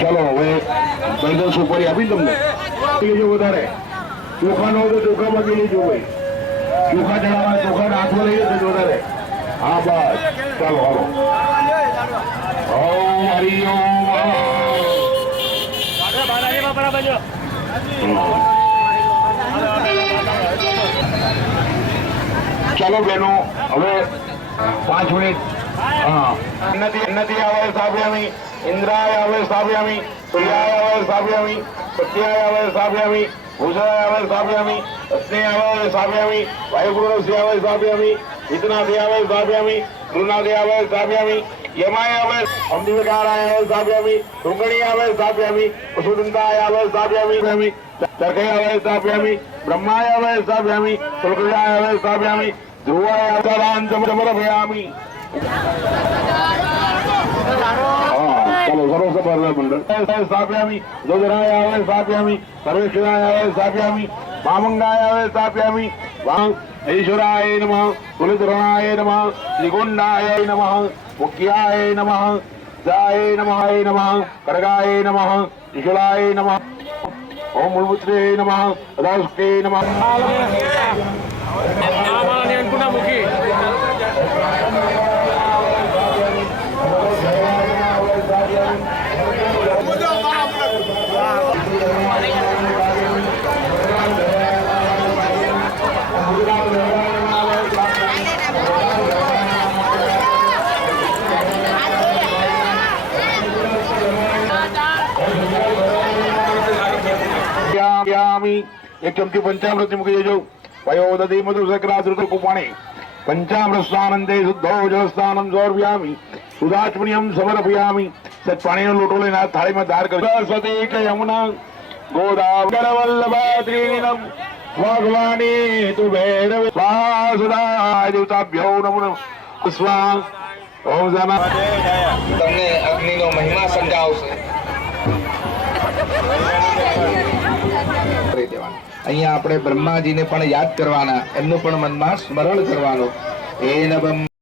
चलो હવે દર્શન સુપારી આપી તમને લેજો વધારે ચોખા નો તો ચોખા માંગી લેજો ભાઈ ચોખા જણાવવા ચોખા હાથમાં લઈ લેજો વધારે હા બસ ચાલો હાલો ઓમ હરિ ઓમ ચાલો બહેનો હવે 5 મિનિટ हाँ नदी आवे स्थापयामि इंद्राय आवे स्थापयामि सूर्याय आवे स्थापयामि प्रत्याय आवे स्थापयामि भूषणाय आवे स्थापयामि रत्ने आवे स्थापयामि वायुपुरुषस्य आवे स्थापयामि हितनाथे आवे स्थापयामि गुरुनाथे आवे स्थापयामि यमाय आवे अंबिकाराय आवे स्थापयामि रुकणी आवे स्थापयामि वसुदंताय आवे स्थापयामि तर्कय आवे स्थापयामि ब्रह्माय आवे स्थापयामि तुलकयाय आवे स्थापयामि ध्रुवाय समर्पयामि चलो सर्वसभा मंडल स्थापयामि जोधराय आवे स्थापयामि सर्वेश्वराय आवे स्थापयामि वामंगाय आवे स्थापयामि ईश्वराय नमः तुलितरणाय नमः त्रिगुणाय नमः मुख्याय नमः जाय नमः करगाय नमः ईश्वराय नमः ओम मूलपुत्रे नमः दासके नमः एक चमची पंचामृत मुखी देजो वयोदधि मधु सकरासृत कुपाणे पंचामृत स्नानंदे शुद्धो जलस्नानं समर्पयामि सुदाचमणियं समर्पयामि सत पानी नो लोटो लेना थाली में धार कर सरस्वती के यमुना गोदावरी वल्लभा त्रिनीलम भगवानी तु भैरव स्वाहा देवताभ्यो नमो स्वाहा ओम जना તમને અગ્નિનો મહિમા સમજાવશે અહીંયા આપણે બ્રહ્માજીને પણ યાદ કરવાના એમનું પણ મનમાં સ્મરણ કરવાનું એ નવમ